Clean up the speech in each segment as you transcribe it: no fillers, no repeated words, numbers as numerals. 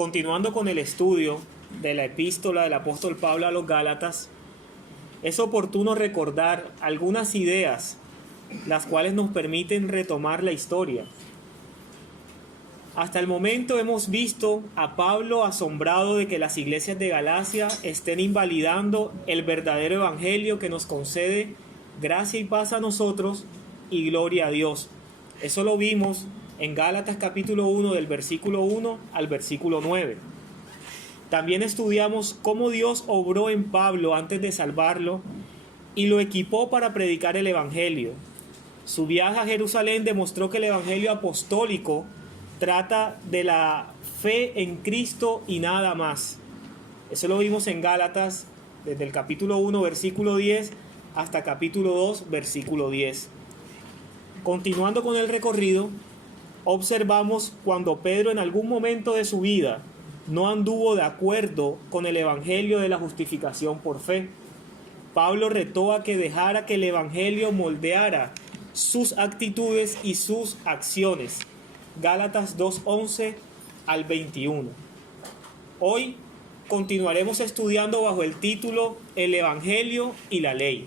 continuando con el estudio de la epístola del apóstol Pablo a los Gálatas, es oportuno recordar algunas ideas las cuales nos permiten retomar la historia. Hasta el momento hemos visto a Pablo asombrado de que las iglesias de Galacia estén invalidando el verdadero evangelio que nos concede gracia y paz a nosotros y gloria a Dios. Eso lo vimos en Gálatas capítulo 1 del versículo 1 al versículo 9. También estudiamos cómo Dios obró en Pablo antes de salvarlo y lo equipó para predicar el evangelio. Su viaje a Jerusalén demostró que el evangelio apostólico trata de la fe en Cristo y nada más. Eso lo vimos en Gálatas desde el capítulo 1 versículo 10 hasta capítulo 2 versículo 10. Continuando con el recorrido, observamos cuando Pedro en algún momento de su vida no anduvo de acuerdo con el evangelio de la justificación por fe. Pablo retó a que dejara que el evangelio moldeara sus actitudes y sus acciones. Gálatas 2:11 al 21. Hoy continuaremos estudiando bajo el título El Evangelio y la Ley.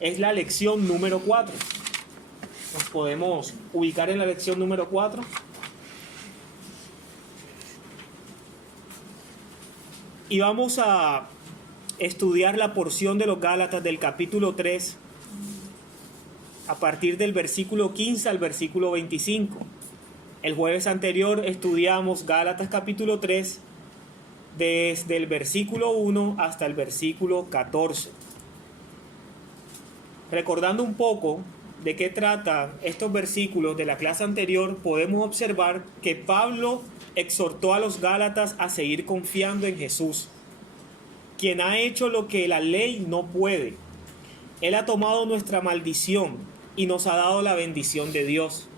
Es la lección número 4. Nos podemos ubicar en la lección número 4. Y vamos a estudiar la porción de los Gálatas del capítulo 3 a partir del versículo 15 al versículo 25. El jueves anterior estudiamos Gálatas capítulo 3 desde el versículo 1 hasta el versículo 14. Recordando un poco de qué tratan estos versículos de la clase anterior, podemos observar que Pablo exhortó a los Gálatas a seguir confiando en Jesús, quien ha hecho lo que la ley no puede. Él ha tomado nuestra maldición y nos ha dado la bendición de Dios.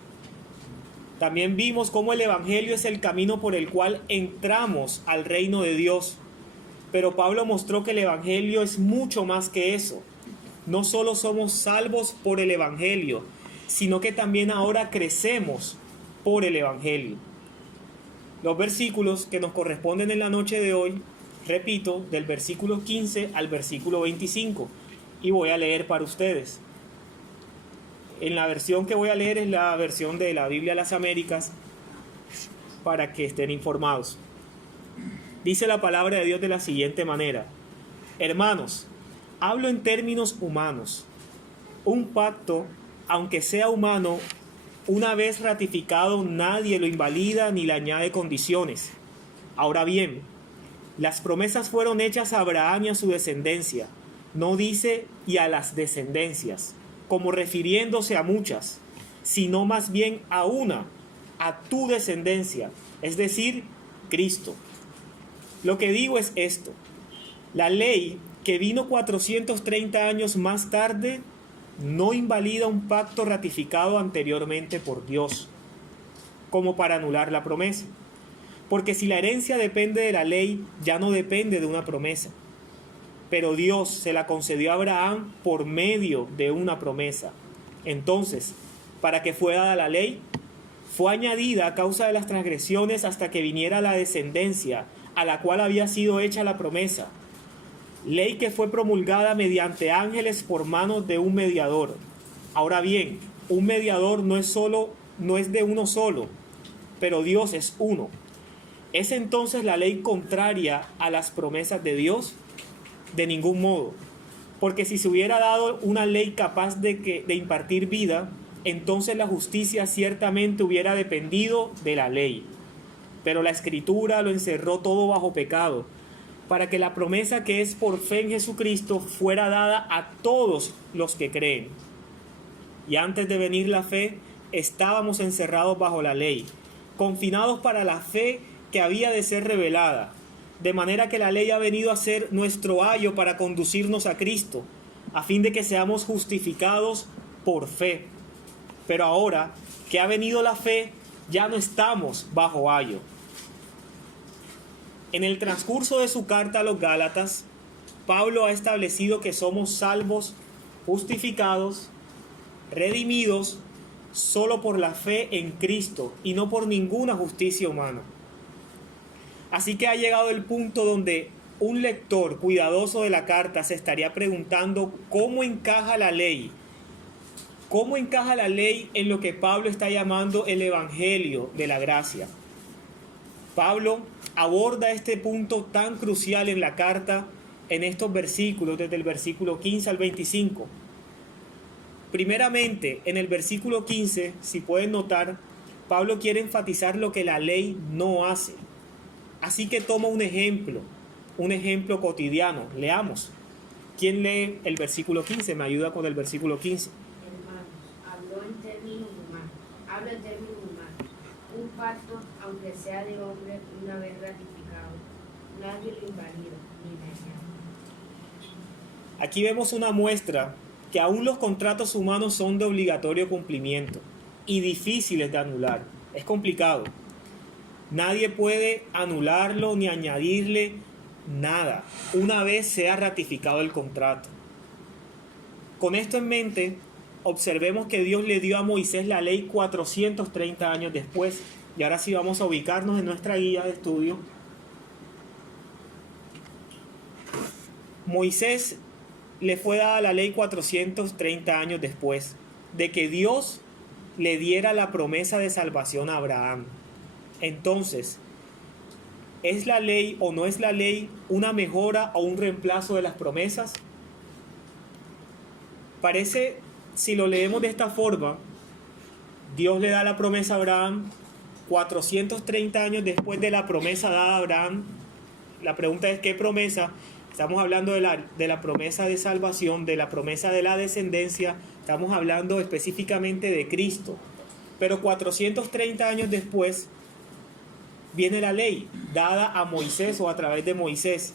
También vimos cómo el evangelio es el camino por el cual entramos al reino de Dios. Pero Pablo mostró que el evangelio es mucho más que eso. No solo somos salvos por el evangelio, sino que también ahora crecemos por el evangelio. Los versículos que nos corresponden en la noche de hoy, repito, del versículo 15 al versículo 25, y voy a leer para ustedes. En la versión que voy a leer es la versión de la Biblia de las Américas, para que estén informados. Dice la palabra de Dios de la siguiente manera: hermanos, hablo en términos humanos. Un pacto, aunque sea humano, una vez ratificado, nadie lo invalida ni le añade condiciones. Ahora bien, las promesas fueron hechas a Abraham y a su descendencia. No dice y a las descendencias, como refiriéndose a muchas, sino más bien a una, a tu descendencia, es decir, Cristo. Lo que digo es esto: la ley, que vino 430 años más tarde, no invalida un pacto ratificado anteriormente por Dios, como para anular la promesa. Porque si la herencia depende de la ley, ya no depende de una promesa. Pero Dios se la concedió a Abraham por medio de una promesa. Entonces, ¿para qué fue dada la ley? Fue añadida a causa de las transgresiones hasta que viniera la descendencia, a la cual había sido hecha la promesa. Ley que fue promulgada mediante ángeles por manos de un mediador. Ahora bien, un mediador no es de uno solo, pero Dios es uno. ¿Es entonces la ley contraria a las promesas de Dios? De ningún modo, porque si se hubiera dado una ley capaz de impartir vida, entonces la justicia ciertamente hubiera dependido de la ley. Pero la Escritura lo encerró todo bajo pecado, para que la promesa que es por fe en Jesucristo fuera dada a todos los que creen. Y antes de venir la fe, estábamos encerrados bajo la ley, confinados para la fe que había de ser revelada. De manera que la ley ha venido a ser nuestro ayo para conducirnos a Cristo, a fin de que seamos justificados por fe. Pero ahora que ha venido la fe, ya no estamos bajo ayo. En el transcurso de su carta a los Gálatas, Pablo ha establecido que somos salvos, justificados, redimidos, solo por la fe en Cristo y no por ninguna justicia humana. Así que ha llegado el punto donde un lector cuidadoso de la carta se estaría preguntando cómo encaja la ley. ¿Cómo encaja la ley en lo que Pablo está llamando el Evangelio de la gracia? Pablo aborda este punto tan crucial en la carta en estos versículos, desde el versículo 15 al 25. Primeramente, en el versículo 15, si pueden notar, Pablo quiere enfatizar lo que la ley no hace. Así que toma un ejemplo cotidiano. Leamos. ¿Quién lee el versículo 15? Me ayuda con el versículo 15. Habla en términos humanos. Un pacto, aunque sea de hombre, una vez ratificado, nadie lo invalida ni le añade. Aquí vemos una muestra que aún los contratos humanos son de obligatorio cumplimiento y difíciles de anular. Es complicado. Nadie puede anularlo ni añadirle nada una vez sea ratificado el contrato. Con esto en mente, observemos que Dios le dio a Moisés la ley 430 años después. Y ahora sí vamos a ubicarnos en nuestra guía de estudio. Moisés le fue dada la ley 430 años después de que Dios le diera la promesa de salvación a Abraham. Entonces, ¿es la ley o no es la ley una mejora o un reemplazo de las promesas? Parece, si lo leemos de esta forma, Dios le da la promesa a Abraham 430 años después de la promesa dada a Abraham. La pregunta es, ¿qué promesa? Estamos hablando de la promesa de salvación, de la promesa de la descendencia. Estamos hablando específicamente de Cristo. Pero 430 años después viene la ley dada a Moisés o a través de Moisés.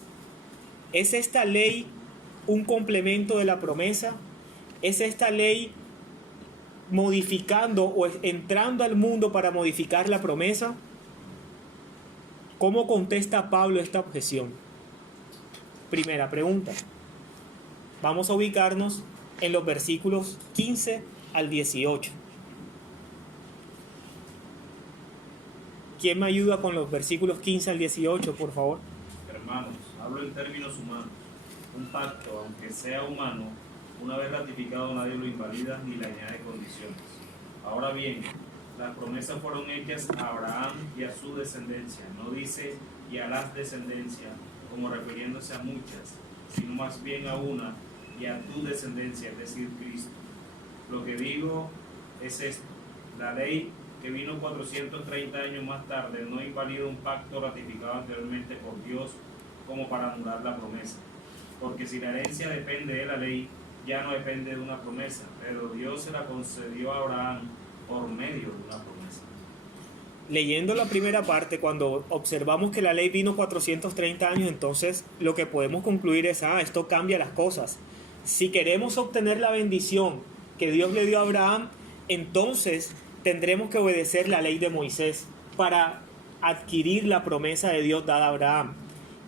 ¿Es esta ley un complemento de la promesa? ¿Es esta ley modificando o entrando al mundo para modificar la promesa? ¿Cómo contesta Pablo esta objeción? Primera pregunta. Vamos a ubicarnos en los versículos 15 al 18. ¿Quién me ayuda con los versículos 15 al 18, por favor? Hermanos, hablo en términos humanos. Un pacto, aunque sea humano, una vez ratificado nadie lo invalida ni le añade condiciones. Ahora bien, las promesas fueron hechas a Abraham y a su descendencia. No dice y a las descendencias, como refiriéndose a muchas, sino más bien a una y a tu descendencia, es decir, Cristo. Lo que digo es esto: la ley que vino 430 años más tarde no invalida un pacto ratificado anteriormente por Dios como para anular la promesa. Porque si la herencia depende de la ley, ya no depende de una promesa, pero Dios se la concedió a Abraham por medio de una promesa. Leyendo la primera parte, cuando observamos que la ley vino 430 años, entonces lo que podemos concluir es, esto cambia las cosas. Si queremos obtener la bendición que Dios le dio a Abraham, entonces tendremos que obedecer la ley de Moisés para adquirir la promesa de Dios dada a Abraham.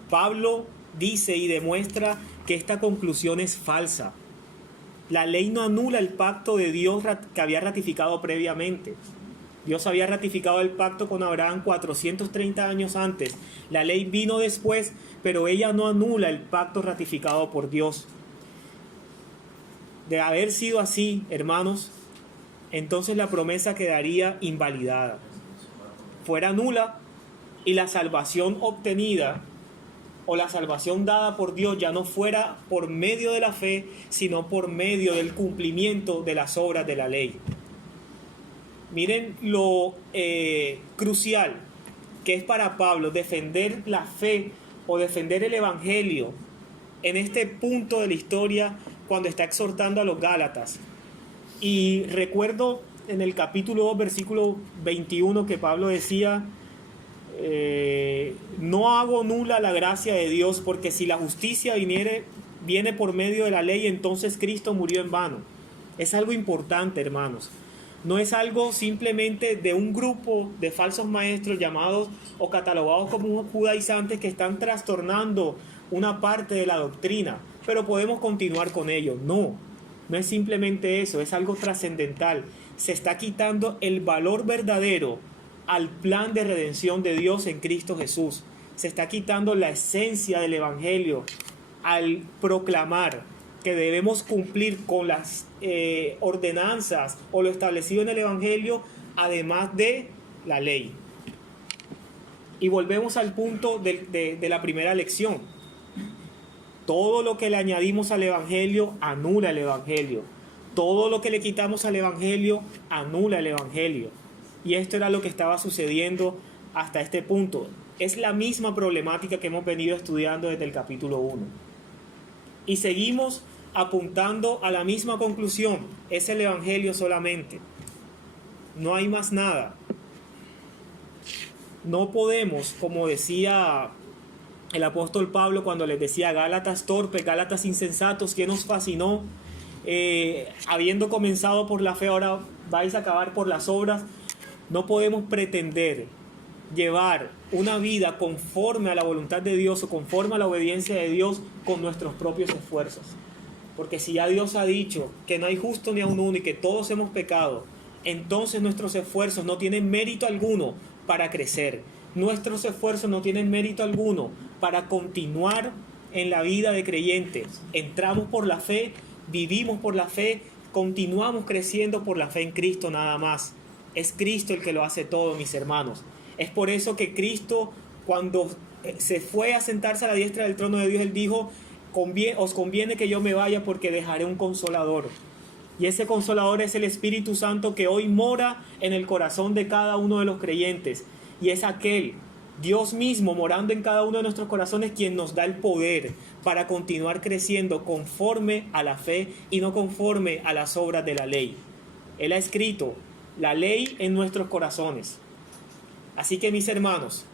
Pablo dice y demuestra que esta conclusión es falsa. La ley no anula el pacto de Dios que había ratificado previamente. Dios había ratificado el pacto con Abraham 430 años antes. La ley vino después, pero ella no anula el pacto ratificado por Dios. De haber sido así, hermanos, entonces la promesa quedaría invalidada, fuera nula, y la salvación obtenida o la salvación dada por Dios ya no fuera por medio de la fe, sino por medio del cumplimiento de las obras de la ley. Miren lo crucial que es para Pablo defender la fe o defender el Evangelio en este punto de la historia cuando está exhortando a los Gálatas. Y recuerdo en el capítulo 2, versículo 21, que Pablo decía, no hago nula la gracia de Dios, porque si la justicia viene por medio de la ley, entonces Cristo murió en vano. Es algo importante, hermanos. No es algo simplemente de un grupo de falsos maestros llamados o catalogados como judaizantes que están trastornando una parte de la doctrina, pero podemos continuar con ello. No es simplemente eso, es algo trascendental. Se está quitando el valor verdadero al plan de redención de Dios en Cristo Jesús. se está quitando la esencia del Evangelio al proclamar que debemos cumplir con las ordenanzas o lo establecido en el Evangelio, además de la ley. Y volvemos al punto de la primera lección. Todo lo que le añadimos al Evangelio anula el Evangelio. Todo lo que le quitamos al Evangelio anula el Evangelio. Y esto era lo que estaba sucediendo hasta este punto. Es la misma problemática que hemos venido estudiando desde el capítulo 1. Y seguimos apuntando a la misma conclusión. Es el Evangelio solamente. No hay más nada. No podemos, como decía el apóstol Pablo cuando les decía: Gálatas torpes, Gálatas insensatos, ¿quién nos fascinó? Habiendo comenzado por la fe, ahora vais a acabar por las obras. No podemos pretender llevar una vida conforme a la voluntad de Dios o conforme a la obediencia de Dios con nuestros propios esfuerzos. Porque si ya Dios ha dicho que no hay justo ni a un uno y que todos hemos pecado, entonces nuestros esfuerzos no tienen mérito alguno para crecer. Nuestros esfuerzos no tienen mérito alguno para continuar en la vida de creyentes. Entramos por la fe, vivimos por la fe, continuamos creciendo por la fe en Cristo nada más. Es Cristo el que lo hace todo, mis hermanos. Es por eso que Cristo, cuando se fue a sentarse a la diestra del trono de Dios, Él dijo: os conviene que yo me vaya porque dejaré un consolador. Y ese consolador es el Espíritu Santo que hoy mora en el corazón de cada uno de los creyentes. Y es aquel, Dios mismo morando en cada uno de nuestros corazones, quien nos da el poder para continuar creciendo conforme a la fe y no conforme a las obras de la ley. Él ha escrito la ley en nuestros corazones. Así que, mis hermanos,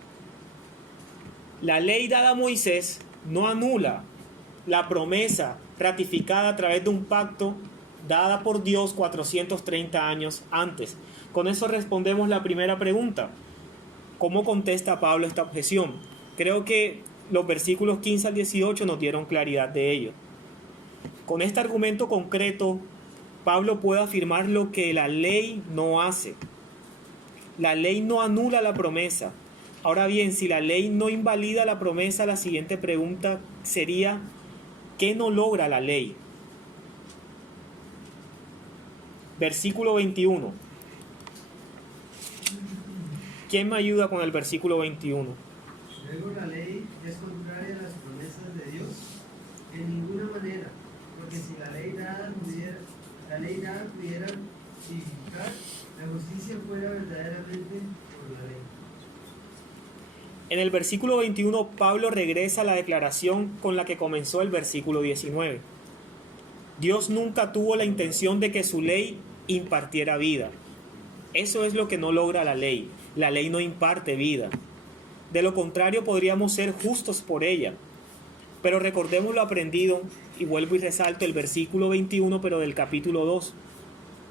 la ley dada a Moisés no anula la promesa ratificada a través de un pacto dada por Dios 430 años antes. Con eso respondemos la primera pregunta. ¿Cómo contesta Pablo esta objeción? Creo que los versículos 15 al 18 nos dieron claridad de ello. Con este argumento concreto, Pablo puede afirmar lo que la ley no hace. La ley no anula la promesa. Ahora bien, si la ley no invalida la promesa, la siguiente pregunta sería: ¿qué no logra la ley? Versículo 21. ¿Quién me ayuda con el versículo 21? Luego la ley es contraria a las promesas de Dios en ninguna manera, porque si la ley dada pudiera vivificar, la justicia fuera verdaderamente por la ley. En el versículo 21, Pablo regresa a la declaración con la que comenzó el versículo 19. Dios nunca tuvo la intención de que su ley impartiera vida. Eso es lo que no logra la ley. La ley no imparte vida. De lo contrario, podríamos ser justos por ella. Pero recordemos lo aprendido, y vuelvo y resalto el versículo 21, pero del capítulo 2.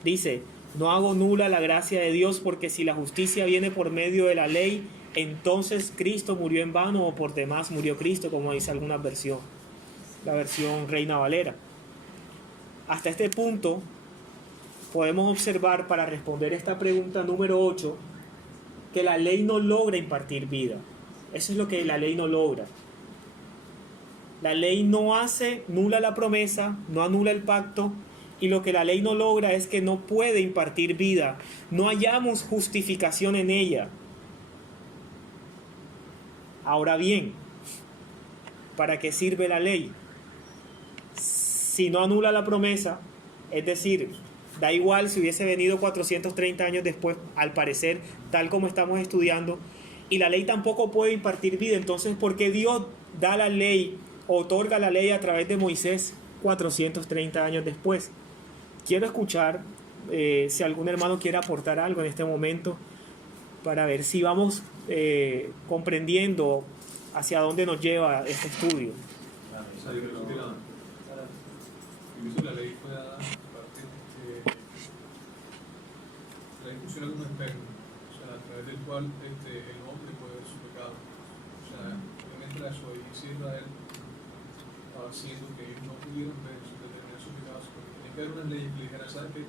Dice: no hago nula la gracia de Dios, porque si la justicia viene por medio de la ley, entonces Cristo murió en vano, o por demás murió Cristo, como dice alguna versión, la versión Reina Valera. Hasta este punto podemos observar, para responder esta pregunta número 8, que la ley no logra impartir vida. Eso es lo que la ley no logra. La ley no hace nula la promesa, no anula el pacto, y lo que la ley no logra es que no puede impartir vida. No hallamos justificación en ella. Ahora bien, ¿para qué sirve la ley? Si no anula la promesa, es decir, da igual si hubiese venido 430 años después, al parecer, tal como estamos estudiando, y la ley tampoco puede impartir vida. Entonces, ¿por qué Dios da la ley, otorga la ley a través de Moisés 430 años después? Quiero escuchar si algún hermano quiere aportar algo en este momento para ver si vamos comprendiendo hacia dónde nos lleva este estudio. Incluso la ley fue dada parte la ley funciona como un espejo, o sea, a través del cual el hombre puede ver su pecado. O sea, obviamente la desobediencia de Israel estaba haciendo que ellos no pudieran ver sus pecados, porque tenía que haber una ley que le dijera: ¿sabes qué?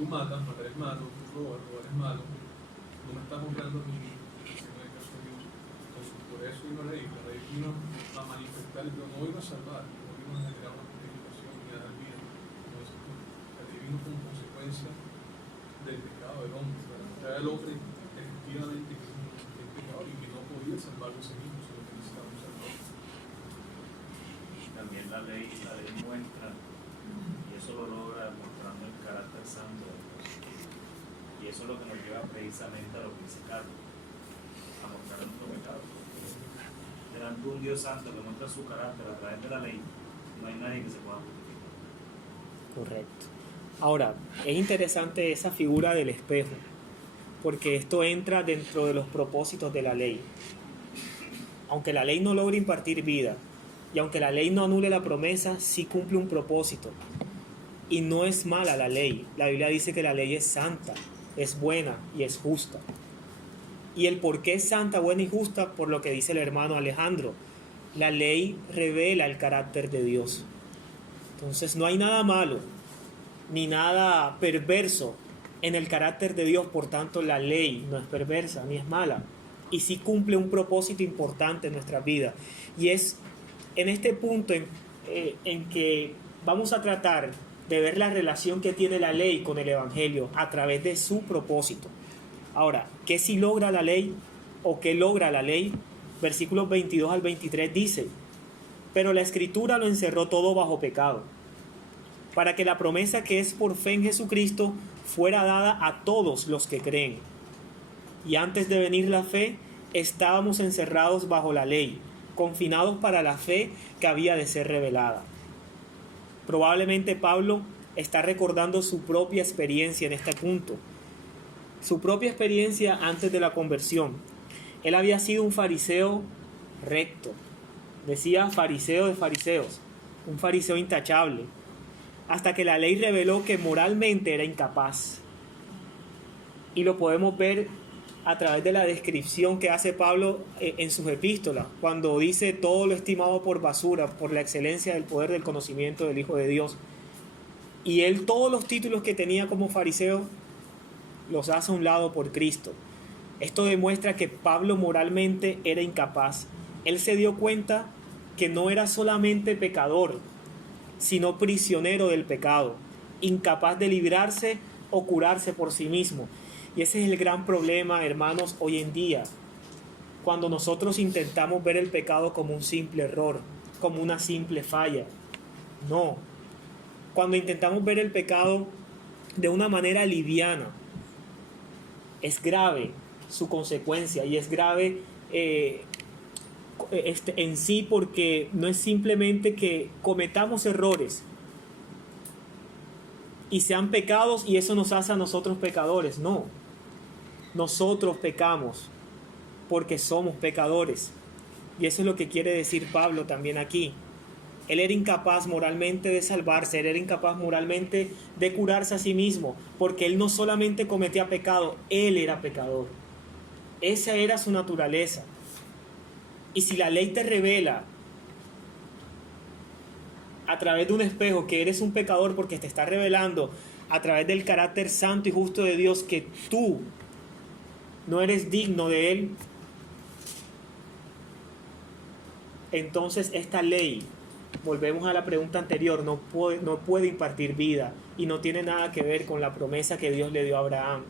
Tú matas, matar es malo, tú robas, robar es malo, no me estás honrando a mí, en el caso de Dios. Entonces, por eso vino la ley. La ley vino a manifestar, pero no vino a salvar, no vino a generar una justificación ni a dar vida. Como dices tú. La ley vino como consecuencia del pecado del hombre. Trae al hombre efectivamente que es pecador y que no podía salvarlo a sí mismo, sino que necesitaba un salvador. También la ley muestra, y eso lo logra mostrando el carácter santo de Dios. Y eso es lo que nos lleva precisamente a lo que dice Carlos, a mostrar nuestro pecado. Delante de un Dios santo que muestra su carácter a través de la ley, no hay nadie que se pueda justificar. Correcto. Ahora, es interesante esa figura del espejo, porque esto entra dentro de los propósitos de la ley. Aunque la ley no logre impartir vida, y aunque la ley no anule la promesa, sí cumple un propósito. Y no es mala la ley. La Biblia dice que la ley es santa, es buena y es justa. Y el por qué es santa, buena y justa, por lo que dice el hermano Alejandro. La ley revela el carácter de Dios. Entonces no hay nada malo, ni nada perverso en el carácter de Dios. Por tanto, la ley no es perversa ni es mala. Y sí cumple un propósito importante en nuestra vida. Y es en este punto en que vamos a tratar de ver la relación que tiene la ley con el Evangelio a través de su propósito. Ahora, ¿qué sí logra la ley o qué logra la ley? Versículos 22 al 23 dice: pero la Escritura lo encerró todo bajo pecado, para que la promesa que es por fe en Jesucristo fuera dada a todos los que creen. Y antes de venir la fe, estábamos encerrados bajo la ley, confinados para la fe que había de ser revelada. Probablemente Pablo está recordando su propia experiencia en este punto, su propia experiencia antes de la conversión. Él había sido un fariseo recto, decía fariseo de fariseos, un fariseo intachable, hasta que la ley reveló que moralmente era incapaz. Y lo podemos ver a través de la descripción que hace Pablo en sus epístolas, cuando dice todo lo estimado por basura, por la excelencia del poder del conocimiento del Hijo de Dios. Y él todos los títulos que tenía como fariseo los hace a un lado por Cristo. Esto demuestra que Pablo moralmente era incapaz. Él se dio cuenta que no era solamente pecador, sino prisionero del pecado, incapaz de librarse o curarse por sí mismo. Y ese es el gran problema, hermanos, hoy en día, cuando nosotros intentamos ver el pecado como un simple error, como una simple falla. No, cuando intentamos ver el pecado de una manera liviana, es grave su consecuencia y es grave en sí, porque no es simplemente que cometamos errores y sean pecados y eso nos hace a nosotros pecadores. No, nosotros pecamos porque somos pecadores, y eso es lo que quiere decir Pablo también aquí. Él era incapaz moralmente de salvarse, él era incapaz moralmente de curarse a sí mismo, porque él no solamente cometía pecado, él era pecador. Esa era su naturaleza. Y si la ley te revela a través de un espejo que eres un pecador, porque te está revelando a través del carácter santo y justo de Dios que tú no eres digno de Él, entonces esta ley, volvemos a la pregunta anterior, no puede impartir vida y no tiene nada que ver con la promesa que Dios le dio a Abraham.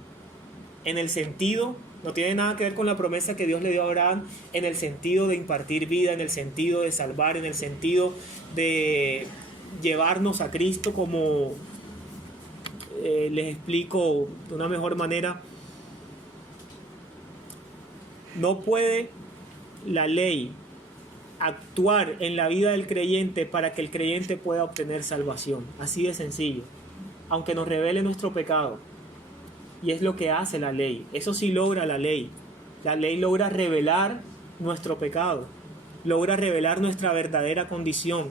En el sentido, no tiene nada que ver con la promesa que Dios le dio a Abraham en el sentido de impartir vida, en el sentido de salvar, en el sentido de llevarnos a Cristo, como les explico de una mejor manera. No puede la ley actuar en la vida del creyente para que el creyente pueda obtener salvación. Así de sencillo. Aunque nos revele nuestro pecado. Y es lo que hace la ley. Eso sí logra la ley. La ley logra revelar nuestro pecado. Logra revelar nuestra verdadera condición.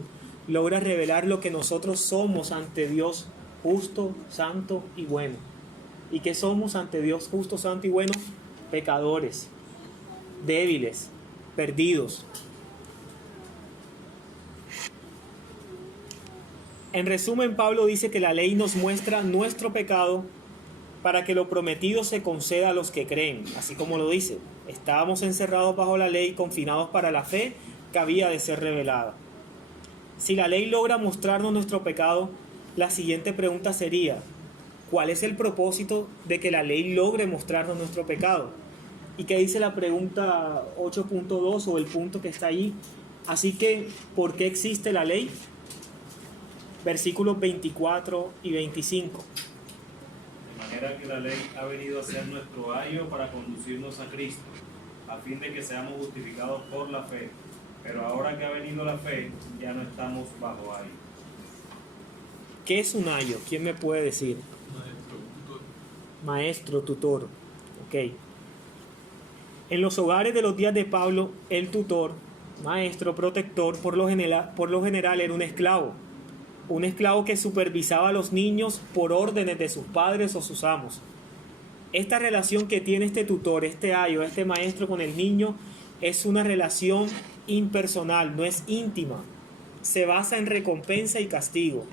Logra revelar lo que nosotros somos ante Dios justo, santo y bueno. ¿Y qué somos ante Dios justo, santo y bueno? Pecadores, débiles, perdidos. En resumen, Pablo dice que la ley nos muestra nuestro pecado para que lo prometido se conceda a los que creen, así como lo dice. Estábamos encerrados bajo la ley, confinados para la fe que había de ser revelada. Si la ley logra mostrarnos nuestro pecado, la siguiente pregunta sería: ¿cuál es el propósito de que la ley logre mostrarnos nuestro pecado? ¿Y qué dice la pregunta 8.2 o el punto que está ahí? Así que, ¿por qué existe la ley? Versículos 24 y 25. De manera que la ley ha venido a ser nuestro ayo para conducirnos a Cristo, a fin de que seamos justificados por la fe. Pero ahora que ha venido la fe, ya no estamos bajo ayo. ¿Qué es un ayo? ¿Quién me puede decir? Maestro, tutor. Ok. En los hogares de los días de Pablo, el tutor, maestro, protector, por lo general era un esclavo. Un esclavo que supervisaba a los niños por órdenes de sus padres o sus amos. Esta relación que tiene este tutor, este ayo, este maestro con el niño, es una relación impersonal, no es íntima. Se basa en recompensa y castigo.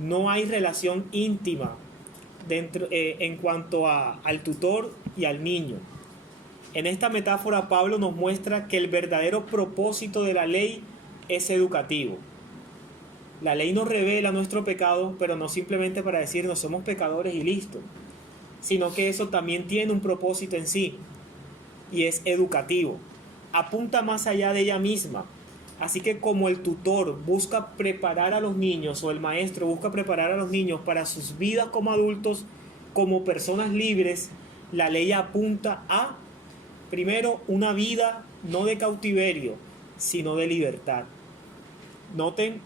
No hay relación íntima en cuanto al tutor y al niño. En esta metáfora Pablo nos muestra que el verdadero propósito de la ley es educativo. La ley nos revela nuestro pecado, pero no simplemente para decirnos somos pecadores y listo, sino que eso también tiene un propósito en sí, y es educativo. Apunta más allá de ella misma. Así que como el tutor busca preparar a los niños, o el maestro busca preparar a los niños para sus vidas como adultos, como personas libres, la ley apunta a, primero, una vida no de cautiverio, sino de libertad. Noten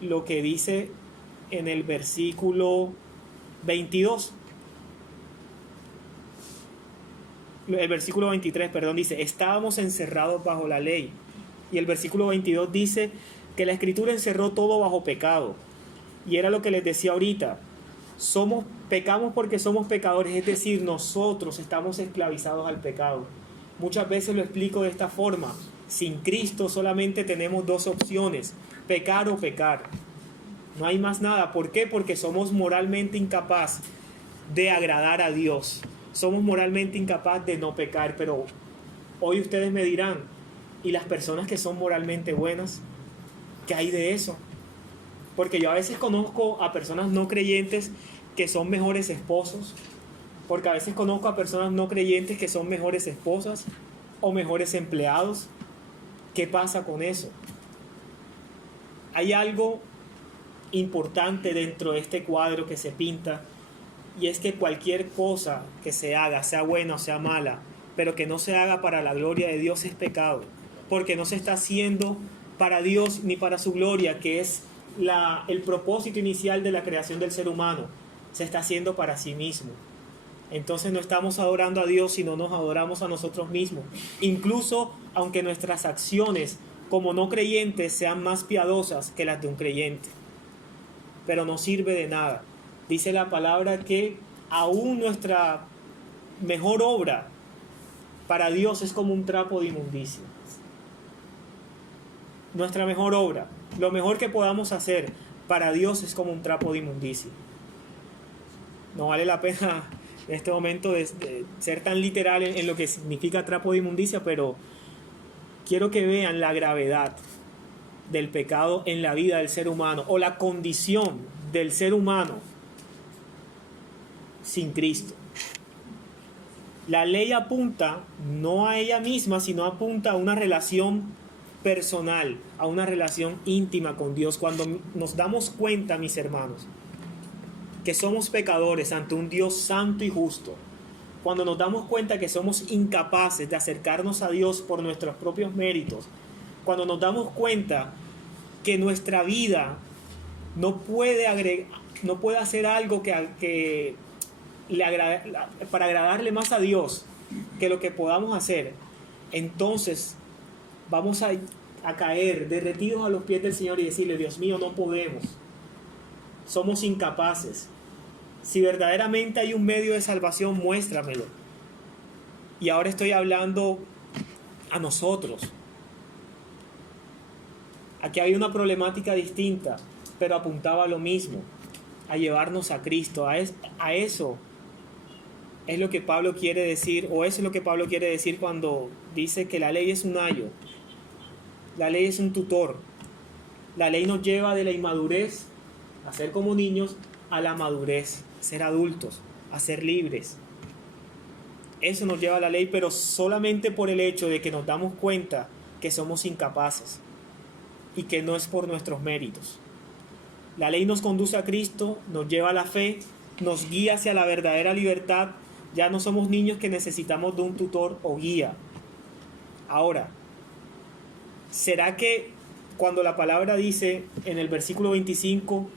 lo que dice en el versículo 22. El versículo 23, dice: estábamos encerrados bajo la ley. Y el versículo 22 dice que la Escritura encerró todo bajo pecado. Y era lo que les decía ahorita. Pecamos porque somos pecadores, es decir, nosotros estamos esclavizados al pecado. Muchas veces lo explico de esta forma: sin Cristo solamente tenemos dos opciones, pecar o pecar. No hay más nada. ¿Por qué? Porque somos moralmente incapaces de agradar a Dios. Somos moralmente incapaces de no pecar. Pero hoy ustedes me dirán: ¿y las personas que son moralmente buenas? ¿Qué hay de eso? Porque yo a veces conozco a personas no creyentes que son mejores esposos, porque a veces conozco a personas no creyentes que son mejores esposas o mejores empleados. ¿Qué pasa con eso? Hay algo importante dentro de este cuadro que se pinta, y es que cualquier cosa que se haga, sea buena o sea mala, pero que no se haga para la gloria de Dios, es pecado, porque no se está haciendo para Dios ni para su gloria, que es el propósito inicial de la creación del ser humano. Se está haciendo para sí mismo. Entonces no estamos adorando a Dios, sino nos adoramos a nosotros mismos. Incluso aunque nuestras acciones como no creyentes sean más piadosas que las de un creyente, pero no sirve de nada. Dice la palabra que aún nuestra mejor obra para Dios es como un trapo de inmundicia. Nuestra mejor obra, lo mejor que podamos hacer para Dios es como un trapo de inmundicia. No vale la pena en este momento de ser tan literal en lo que significa trapo de inmundicia, pero quiero que vean la gravedad del pecado en la vida del ser humano, o la condición del ser humano sin Cristo. La ley apunta no a ella misma, sino apunta a una relación personal, a una relación íntima con Dios. Cuando nos damos cuenta, mis hermanos, que somos pecadores ante un Dios santo y justo, cuando nos damos cuenta que somos incapaces de acercarnos a Dios por nuestros propios méritos, cuando nos damos cuenta que nuestra vida no puede hacer algo para agradarle más a Dios que lo que podamos hacer, entonces vamos a caer derretidos a los pies del Señor y decirle: Dios mío, no podemos, somos incapaces. Si verdaderamente hay un medio de salvación, muéstramelo. Y ahora estoy hablando a nosotros. Aquí había una problemática distinta, pero apuntaba a lo mismo, a llevarnos a Cristo. A eso Es lo que Pablo quiere decir, o eso es lo que Pablo quiere decir cuando dice que la ley es un ayo. La ley es un tutor. La ley nos lleva de la inmadurez, a ser como niños, a la madurez, a ser adultos, a ser libres. Eso nos lleva a la ley, pero solamente por el hecho de que nos damos cuenta que somos incapaces y que no es por nuestros méritos. La ley nos conduce a Cristo, nos lleva a la fe, nos guía hacia la verdadera libertad. Ya no somos niños que necesitamos de un tutor o guía. Ahora, ¿será que cuando la palabra dice en el versículo 25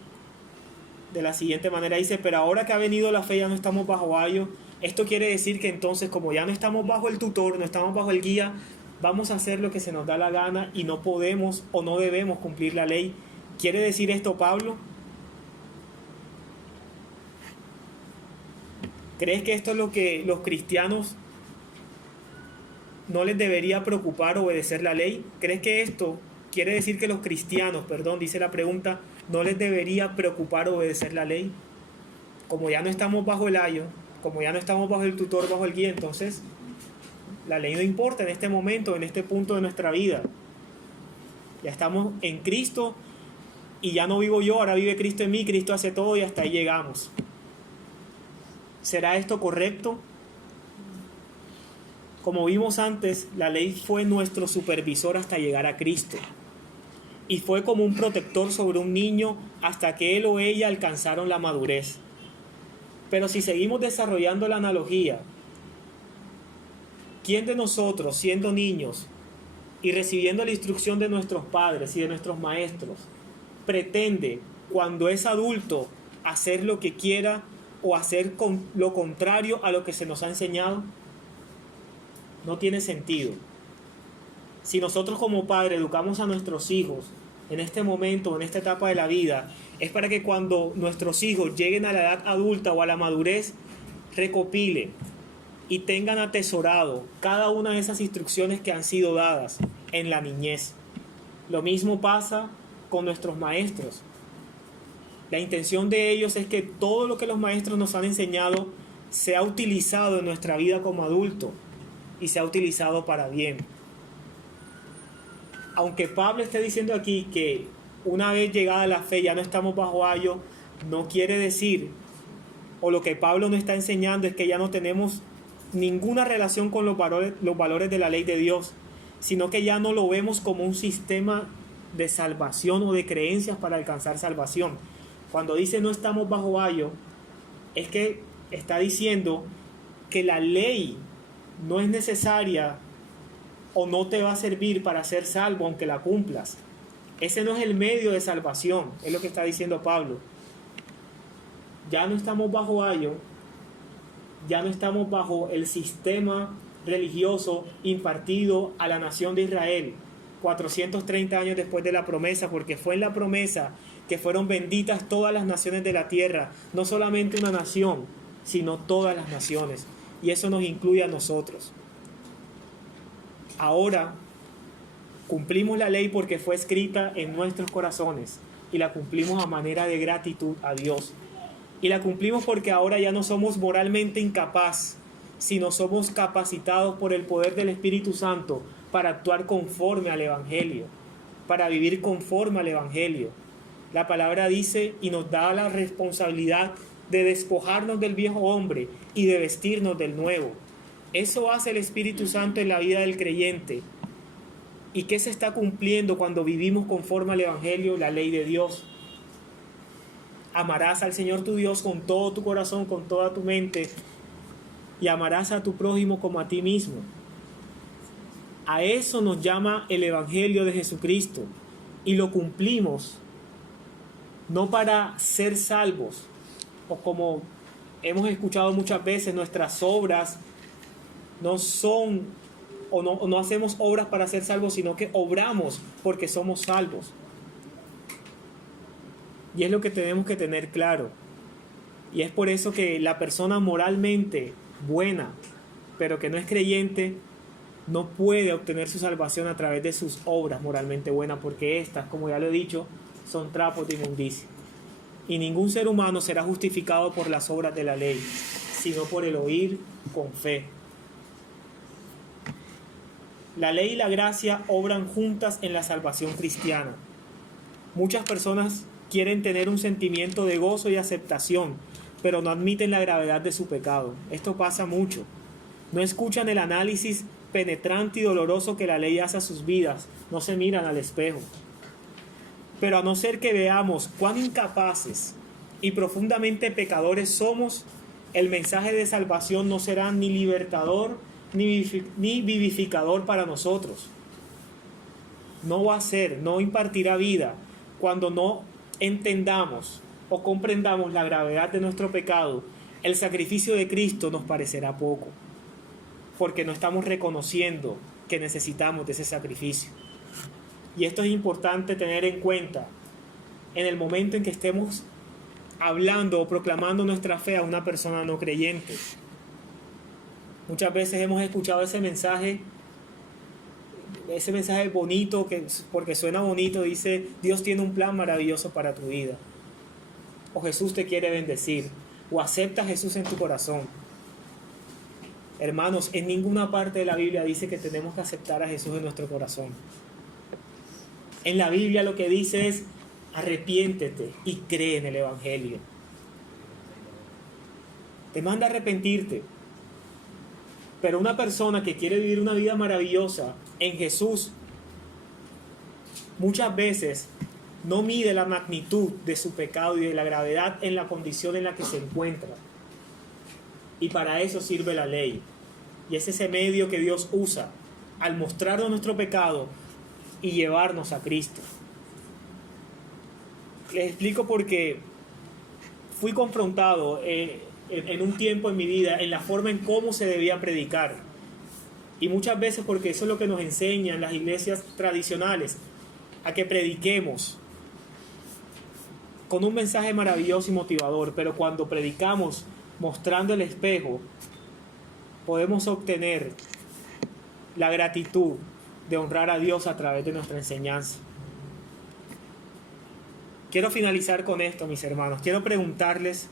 de la siguiente manera, dice, pero ahora que ha venido la fe ya no estamos bajo ayo? Esto quiere decir que entonces, como ya no estamos bajo el tutor, no estamos bajo el guía, vamos a hacer lo que se nos da la gana y no podemos o no debemos cumplir la ley. ¿Quiere decir esto Pablo? ¿Crees que esto es lo que los cristianos no les debería preocupar obedecer la ley? ¿Crees que esto quiere decir que los cristianos, dice la pregunta, no les debería preocupar obedecer la ley? Como ya no estamos bajo el ayo, como ya no estamos bajo el tutor, bajo el guía, entonces la ley no importa en este momento, en este punto de nuestra vida. Ya estamos en Cristo y ya no vivo yo, ahora vive Cristo en mí, Cristo hace todo y hasta ahí llegamos. ¿Será esto correcto? Como vimos antes, la ley fue nuestro supervisor hasta llegar a Cristo. Y fue como un protector sobre un niño hasta que él o ella alcanzaron la madurez. Pero si seguimos desarrollando la analogía, ¿quién de nosotros, siendo niños y recibiendo la instrucción de nuestros padres y de nuestros maestros, pretende, cuando es adulto, hacer lo que quiera o hacer lo contrario a lo que se nos ha enseñado? No tiene sentido. Si nosotros como padres educamos a nuestros hijos en este momento, en esta etapa de la vida, es para que cuando nuestros hijos lleguen a la edad adulta o a la madurez, recopilen y tengan atesorado cada una de esas instrucciones que han sido dadas en la niñez. Lo mismo pasa con nuestros maestros. La intención de ellos es que todo lo que los maestros nos han enseñado sea utilizado en nuestra vida como adulto y sea utilizado para bien. Aunque Pablo esté diciendo aquí que una vez llegada la fe ya no estamos bajo ayo, no quiere decir, o lo que Pablo nos está enseñando es que ya no tenemos ninguna relación con los valores de la ley de Dios, sino que ya no lo vemos como un sistema de salvación o de creencias para alcanzar salvación. Cuando dice no estamos bajo ayo, es que está diciendo que la ley no es necesaria o no te va a servir para ser salvo aunque la cumplas. Ese no es el medio de salvación, es lo que está diciendo Pablo. Ya no estamos bajo ayo, ya no estamos bajo el sistema religioso impartido a la nación de Israel 430 años después de la promesa, porque fue en la promesa que fueron benditas todas las naciones de la tierra, no solamente una nación, sino todas las naciones, y eso nos incluye a nosotros. Ahora cumplimos la ley porque fue escrita en nuestros corazones y la cumplimos a manera de gratitud a Dios. Y la cumplimos porque ahora ya no somos moralmente incapaces, sino somos capacitados por el poder del Espíritu Santo para actuar conforme al Evangelio, para vivir conforme al Evangelio. La palabra dice y nos da la responsabilidad de despojarnos del viejo hombre y de vestirnos del nuevo. Eso hace el Espíritu Santo en la vida del creyente. ¿Y qué se está cumpliendo cuando vivimos conforme al Evangelio? La ley de Dios. Amarás al Señor tu Dios con todo tu corazón, con toda tu mente, y amarás a tu prójimo como a ti mismo. A eso nos llama el Evangelio de Jesucristo, y lo cumplimos no para ser salvos, o como hemos escuchado muchas veces, nuestras obras no son, o no hacemos obras para ser salvos, sino que obramos porque somos salvos. Y es lo que tenemos que tener claro. Y es por eso que la persona moralmente buena, pero que no es creyente, no puede obtener su salvación a través de sus obras moralmente buenas, porque estas, como ya lo he dicho, son trapos de inmundicia. Y ningún ser humano será justificado por las obras de la ley, sino por el oír con fe. La ley y la gracia obran juntas en la salvación cristiana. Muchas personas quieren tener un sentimiento de gozo y aceptación, pero no admiten la gravedad de su pecado. Esto pasa mucho. No escuchan el análisis penetrante y doloroso que la ley hace a sus vidas. No se miran al espejo. Pero a no ser que veamos cuán incapaces y profundamente pecadores somos, el mensaje de salvación no será ni libertador ni vivificador para nosotros. No va a ser, no impartirá vida cuando no entendamos o comprendamos la gravedad de nuestro pecado. El sacrificio de Cristo nos parecerá poco, porque no estamos reconociendo que necesitamos de ese sacrificio. Y esto es importante tener en cuenta en el momento en que estemos hablando o proclamando nuestra fe a una persona no creyente. Muchas veces hemos escuchado ese mensaje bonito, que porque suena bonito, dice: Dios tiene un plan maravilloso para tu vida, o Jesús te quiere bendecir, o acepta a Jesús en tu corazón. Hermanos, en ninguna parte de la Biblia dice que tenemos que aceptar a Jesús en nuestro corazón. En la Biblia lo que dice es: arrepiéntete y cree en el Evangelio. Te manda a arrepentirte. Pero una persona que quiere vivir una vida maravillosa en Jesús, muchas veces no mide la magnitud de su pecado y de la gravedad en la condición en la que se encuentra. Y para eso sirve la ley. Y es ese medio que Dios usa al mostrarnos nuestro pecado y llevarnos a Cristo. Les explico porque fui confrontado en un tiempo en mi vida en la forma en cómo se debía predicar. Y muchas veces, porque eso es lo que nos enseñan las iglesias tradicionales, a que prediquemos con un mensaje maravilloso y motivador, pero cuando predicamos mostrando el espejo, podemos obtener la gratitud de honrar a Dios a través de nuestra enseñanza. Quiero finalizar con esto, mis hermanos. Quiero preguntarles: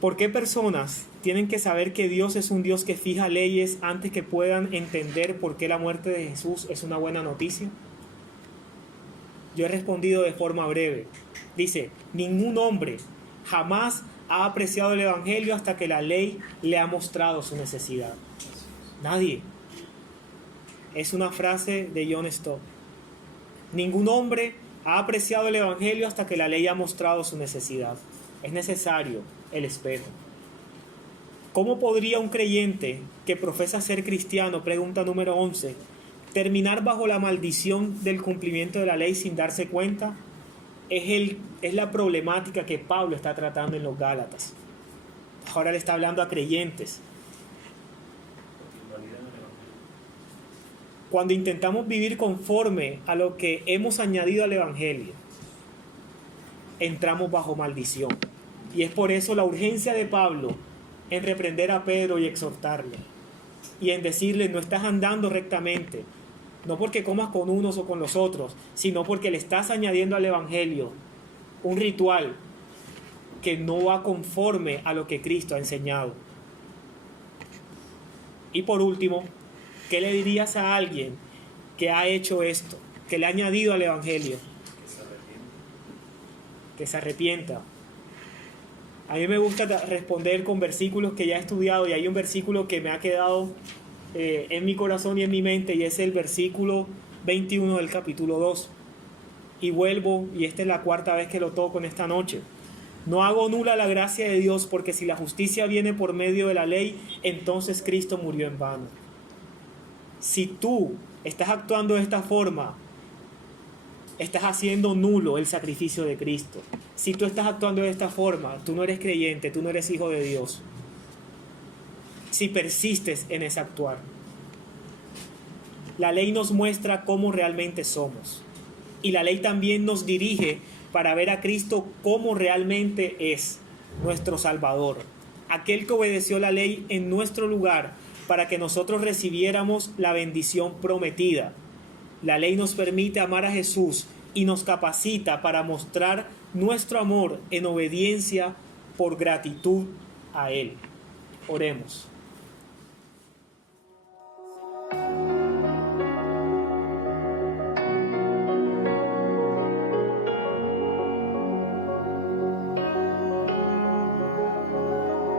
¿por qué personas tienen que saber que Dios es un Dios que fija leyes antes que puedan entender por qué la muerte de Jesús es una buena noticia? Yo he respondido de forma breve. Dice: ningún hombre jamás ha apreciado el Evangelio hasta que la ley le ha mostrado su necesidad. Nadie. Es una frase de John Stott. Ningún hombre ha apreciado el Evangelio hasta que la ley ha mostrado su necesidad. Es necesario el espejo. ¿Cómo podría un creyente que profesa ser cristiano, pregunta número 11, terminar bajo la maldición del cumplimiento de la ley sin darse cuenta? Es la problemática que Pablo está tratando en los Gálatas. Ahora le está hablando a creyentes. Cuando intentamos vivir conforme a lo que hemos añadido al Evangelio, entramos bajo maldición. Y es por eso la urgencia de Pablo en reprender a Pedro y exhortarle. Y en decirle: no estás andando rectamente. No porque comas con unos o con los otros, sino porque le estás añadiendo al Evangelio un ritual que no va conforme a lo que Cristo ha enseñado. Y por último, ¿qué le dirías a alguien que ha hecho esto, que le ha añadido al Evangelio? Que se arrepienta. A mí me gusta responder con versículos que ya he estudiado, y hay un versículo que me ha quedado en mi corazón y en mi mente, y es el versículo 21 del capítulo 2. Y vuelvo, y esta es la cuarta vez que lo toco en esta noche. No hago nula la gracia de Dios, porque si la justicia viene por medio de la ley, entonces Cristo murió en vano. Si tú estás actuando de esta forma, estás haciendo nulo el sacrificio de Cristo. Si tú estás actuando de esta forma, tú no eres creyente, tú no eres hijo de Dios. Si persistes en ese actuar. La ley nos muestra cómo realmente somos. Y la ley también nos dirige para ver a Cristo como realmente es nuestro Salvador. Aquel que obedeció la ley en nuestro lugar para que nosotros recibiéramos la bendición prometida. La ley nos permite amar a Jesús y nos capacita para mostrar nuestro amor en obediencia por gratitud a Él. Oremos.